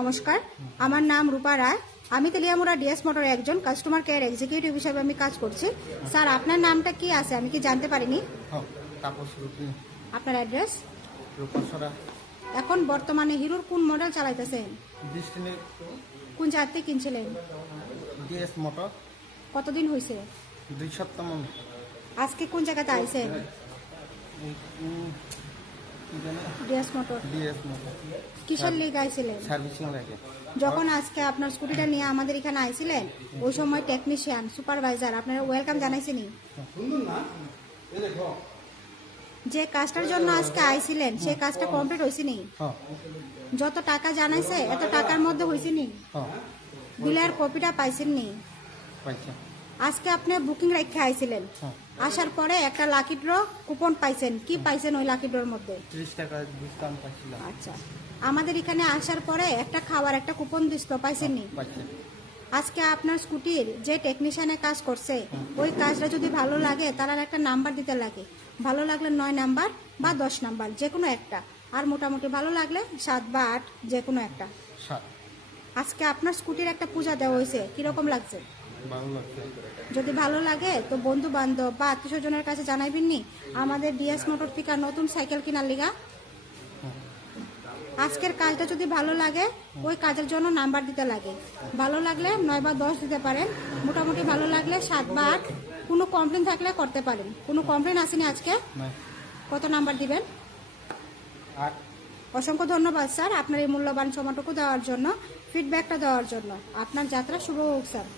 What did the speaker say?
নমস্কার, আমার নাম রূপা রায়। আমি তেলিয়ামুড়া ডিএস মোটর একজন কাস্টমার কেয়ার এক্সিকিউটিভ হিসেবে আমি কাজ করছি। স্যার, আপনার নামটা কি আছে আমি কি জানতে পারিনি? আপনার অ্যাড্রেস? এখন বর্তমানে হিরোর কোন মডেল চালাইতেছেন? কোন জায়গা থেকে কিনছিলেন? DS motor. কতদিন হয়েছে? 2 সপ্তাহ মন। আজকে কোন জায়গাতে আইছেন? DS motor. কিসের লিগ আইছিলেন? সার্ভিসিং লাগে। যখন আজকে আপনার স্কুটিটা নিয়ে আমাদের এখানে আইছিলেন, ওই সময় টেকনিশিয়ান সুপারভাইজার আপনারা ওয়েলকাম জানাইছেনি? যে কাজটার জন্য আজকে আইছিলেন সেই কাজটা কমপ্লিট হয়েছিনি? যত টাকা জানাইছে এত টাকার মধ্যে হয়েছিনি? বিলের কপিটা পাইছেননি? আজকে আপনি বুকিং রেখে আইছিলেন, আসার পরে একটা লাকি ড্র কুপন পাইছেন। কি পাইছেন ওই লাকি ড্রর মধ্যে? 30 টাকা ডিসকাউন্ট পাইছিলাম। আচ্ছা, আমাদের এখানে আসার পরে একটা খাওয়ার একটা কুপন দিছিল, পাইছেননি? আজকে আপনার স্কুটির যে টেকনিশিয়ানে কাজ করছে ওই কাজটা যদি ভালো লাগে তার একটা নাম্বার দিতে লাগে। ভালো লাগলে 9 নাম্বার বা 10 নাম্বার যে কোনো একটা, আর মোটামুটি ভালো লাগলে 7 বা 8 যে কোনো একটা। আজকে আপনার স্কুটির একটা পূজা দেওয়া হয়েছে, কিরকম লাগছে? যদি ভালো লাগে তো বন্ধু বান্ধব বা আত্মীয় স্বজনের কাছে জানাইবেননি আমাদের ডিএস মোটর থেকে নতুন সাইকেল কেনার লিগা। আজকের কাজটা যদি ভালো লাগে ওই কাজের জন্য নাম্বার দিতে লাগে। ভালো লাগলে 9 বা 10 দিতে পারেন, মোটামুটি ভালো লাগলে 7 বা 8। কোনো কমপ্লেন থাকলে করতে পারেন। কোনো কমপ্লেন আসেনি আজকে? কত নাম্বার দিবেন? 8। অসংখ্য ধন্যবাদ স্যার আপনার এই মূল্যবান সময়টুকু দেওয়ার জন্য, ফিডব্যাকটা দেওয়ার জন্য। আপনার যাত্রা শুভ হোক স্যার।